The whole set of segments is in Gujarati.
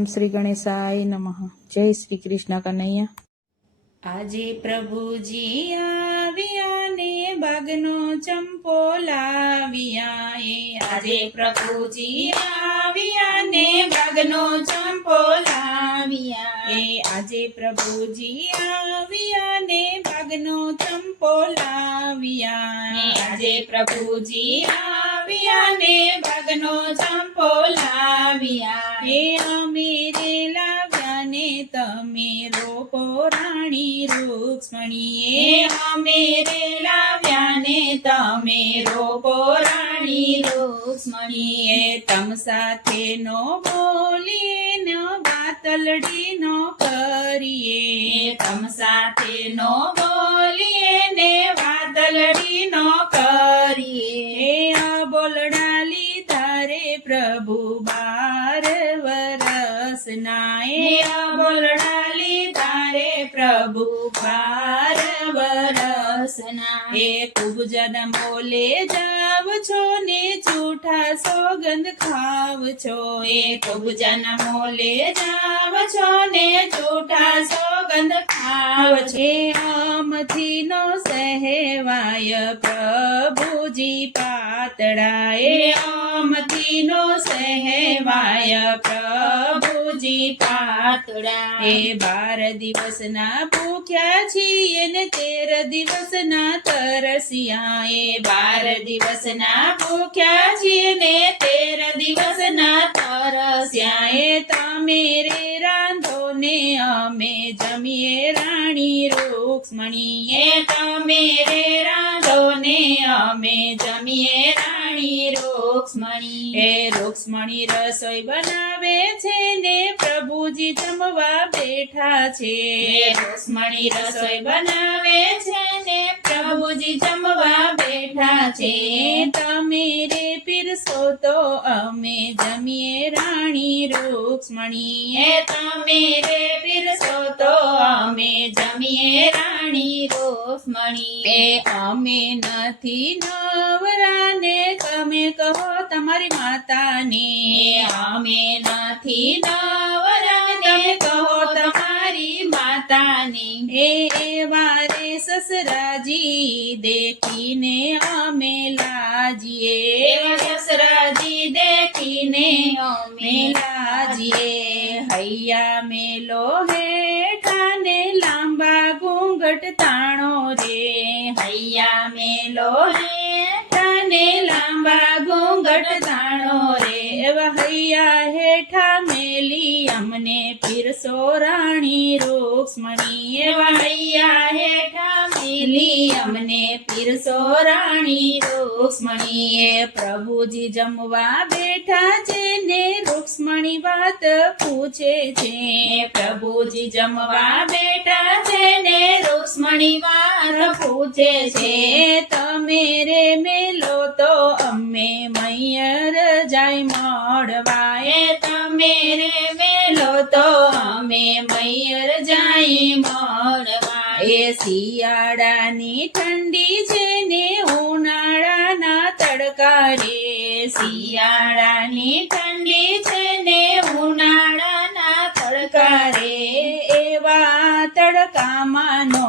ઓમ શ્રી ગણેશાય નમઃ. જય શ્રી કૃષ્ણ કનૈયા. આજે પ્રભુજી આવ્યા ને બાગનો ચંપો લાવ્યા આજે પ્રભુજી આવ્યા ને બાગનો ચંપો લાવ્યા આજે પ્રભુજી આવ્યા ને બાગનો ચંપો લાવ્યા આજે પ્રભુજી આવ્યા ને બાગનો ચંપો લાવ્યા અમે રે લાવ્યા ને તમે રોપો રાણી રૂક્ષ્મણી અમે રે લાવ્યા ને તમે રોપો રાણી રૂક્ષ્મણી તમ સાથે નો બોલીએ ન વાતલડી નો કરીએ તમ સાથે નો બોલીએ ને વાતલડી નો કરીએ બોલડા લીધા રે પ્રભુ 12 વરસના બોલડા લીધા રે પ્રભુ 12 વરસના ખૂબ જન મોલે જાવ છો ને જૂઠા સોગંદ ખાવ છો ખૂબ જન મોલે જાવ છો ને જૂઠા સોગંદ ખાવ છો આમથી નો સહેવાય પ્રભુજી પાતળા આમથી નો સહેવાય પ્રભુજી પાતળા 12 દિવસના ભૂખ્યા છીએ ને 13 દિવસના તરસ્યા 12 દિવસના ભૂખ્યા છીએ ને 13 દિવસના તરસ્યા તમે રે રાંધો ને અમે જમીએ રાણી રૂક્ષ્મણી તમે રે રાંધો ને અમે જમીએ રાણી રૂક્ષ્મણી રૂક્ષ્મણી રસોઈ બનાવે છે ને પ્રભુજી જમવા બેઠા છે રૂક્ષ્મણી રસોઈ બનાવે છે ને પ્રભુજી જમવા બેઠા છે તમે રે પીરસો તો અમે જમીએ રાણી રૂક્ષ્મણી તમે રે પીરસો તો અમે જમીએ રાણી રૂક્ષ્મણી અમે નથી નવરા ને તમે કહો તમારી માતાને અમે નથી નવરા ને કહો તમારી માતાને એવા રે સસરાજી દેખીને અમે લાજીએ સસરાજી દેખીને અમે લાજીએ હૈયા મેલો હેઠા ને લાંબા ઘૂંઘટ તાણો રે હૈયા મેલો હેઠા ને લાંબા ઘૂંઘટ તાણો રે હૈયા હેઠા મેલી અમને પીરસો રાણી રૂક્ષ્મણી હૈયા હેઠા મેલી અમને પીરસો રાણી રૂક્ષ્મણી પ્રભુજી જમવા બેઠા છે ને રૂક્ષ્મણી વાત પૂછે છે પ્રભુજી જમવા બેઠા છે ને રૂક્ષ્મણી વાત પૂછે છે તમે રે મેલો તો અમે મૈયર જાય મળવાય તમે રે મેલો તો અમે મૈયર જાય મળવાય શિયાળાની ઠંડી છે ને ઉનાળાના તડકા રે શિયાળાની ઠંડી છે ને ઉનાળાના તડકા રે એવા તડકામાં નો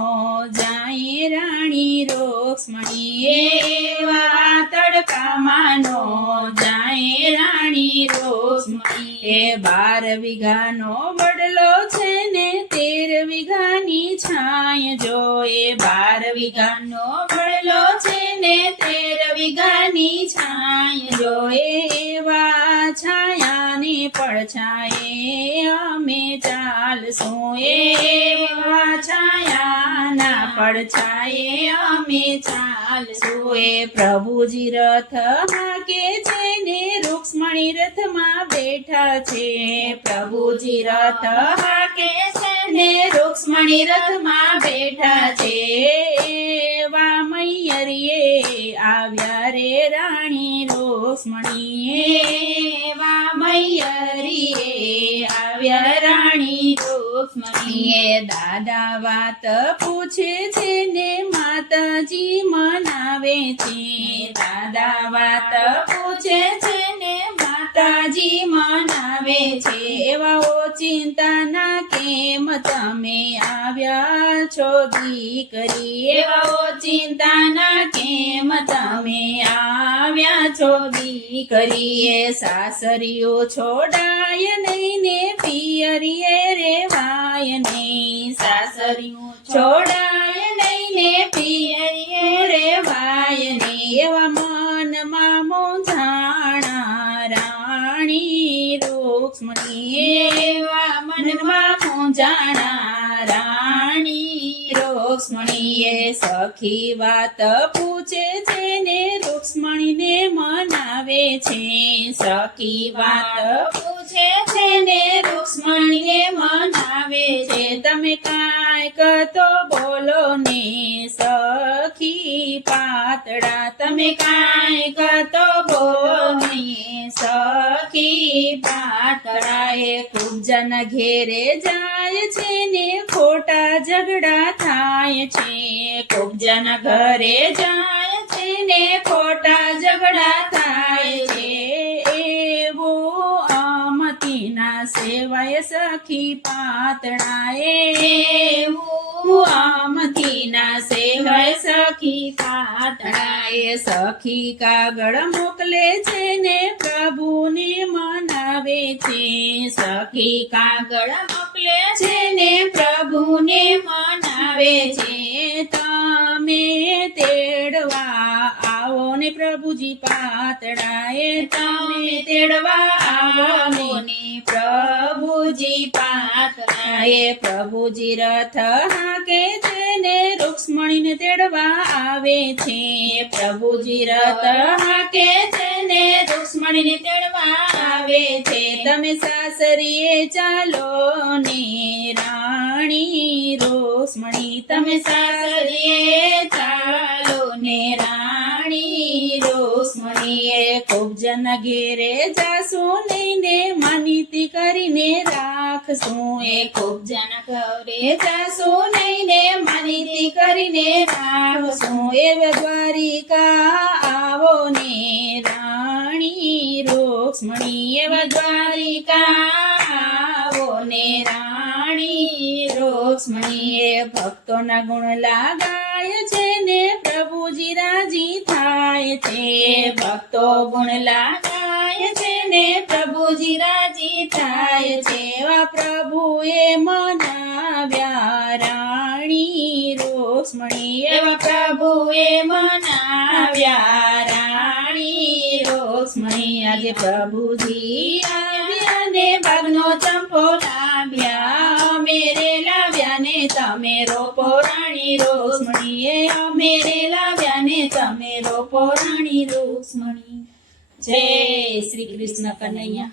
જાય રાણી રૂક્ષ્મણી એવા તડકામાં નો જાય રાણી રૂક્ષ્મણી 12 વીઘાનો બદલો છે ને 13 વીઘાની છાંય જો 12 વીઘાનો બદલો છે ને 13 વીઘાની છાંય જો એવા છાયાને પડછાયે અમે ચાલશું એવા છાયાના પડછાયે અમે ચાલશું પ્રભુજી રથ હાકે છે ને રૂક્ષ્મણી રથમાં બેઠા છે પ્રભુજી રથ હાકે છે ને રૂક્ષ્મણી રથમાં બેઠા છે એવા મૈયરીએ આવ્યા રે રાણી રૂક્ષ્મણી એવા મૈયરીએ આવ્યા રાણી રૂક્ષ્મણી દાદા વાત પૂછે છે ને માતાજી મનાવે છે દાદા વાત પૂછે છે ને માતાજી મનાવે મનાવે છે. એવા ઓચિંતાના કેમ તમે આવ્યા છો દીકરી, એવા ઓચિંતાના કેમ તમે આવ્યા છો દીકરી. એ સાસરીઓ છોડાય નહીં ને પિયરીએ રેવાય નહીં, સાસરીઓ છોડાય નહીં ને પિયરીએ રેવાય નહીં. એવા મનમાં મૂંઝાણા રાણી રૂક્ષ્મણી, એવા મનમાં મૂંઝાણા રાણી રૂક્ષ્મણી. એ સખી વાત પૂછે છે ને રૂક્ષ્મણીને મનાવે છે, સખી વાત પૂછે છે ને રૂક્ષ્મણીને મનાવે છે. તમે કાંઈક તો બોલો ને સખી પાતળા, તમે કાંઈક તો બોલો ને સખી પાતળા. એ ખૂબ જન ઘેરે જાય છે ને ખોટા ઝઘડા થાય છે, ખૂબ જન ઘરે જાય છે ને ખોટા ઝઘડા થાય છે. એવું અમતીના સેવાય સખી પાતળા, એવું અમતીના સેવાય સખી પાતળા. એ સખી કાગળ મોકલે છે ને પ્રભુને મનાવે છે, સખી કાગળ મોકલે છે ને પ્રભુને મનાવે છે. તમે તેડવા આવો ને પ્રભુજી પાતળા, એ તમે તેડવા આવો ને પ્રભુજી પાતળા. એ પ્રભુજી રથ હાકે છે ને રૂક્ષ્મણીને તેડવા આવે છે, પ્રભુજી રથ હાકે છે ને રૂક્ષ્મણીને તેડવા આવે છે. તમે સાસરીએ ચાલો ને રાણી રૂક્ષ્મણી, તમે સાસરીએ ચાલો ને રાણી રૂક્ષ્મણી. એ ખૂબ જન ઘેરે જાશું લઈને માનીતી કરીને રાખશું, એ ખૂબ જન ઘરે જાશું લઈને માનીતી કરીને રાખશું. એવા દ્વારિકા આવો ને રાણી રૂક્ષ્મણી, એવા દ્વારિકા આવો ને રાણી રૂક્ષ્મણી. એ ભક્તોના ગુણ લાગાય છે ને પ્રભુજી રાજી થાય છે, ભક્તો ગુણ લાગાય છે ને પ્રભુજી રાજી થાય છે. એવા પ્રભુએ મનાવ્યા રાણી રૂક્ષ્મણી, એવા પ્રભુએ મનાવ્યા રાણી રૂક્ષ્મણી. આજે પ્રભુજી આવ્યા ને ભાગનો ચંપો લાવ્યા, મેરે લાવ્યા ને તમે રોપો રાણી રૂક્ષ્મણી, એ અમેરે લાવ્યા ને તમે રોપો રાણી રૂક્ષ્મણી. જય શ્રી કૃષ્ણ કનૈયા.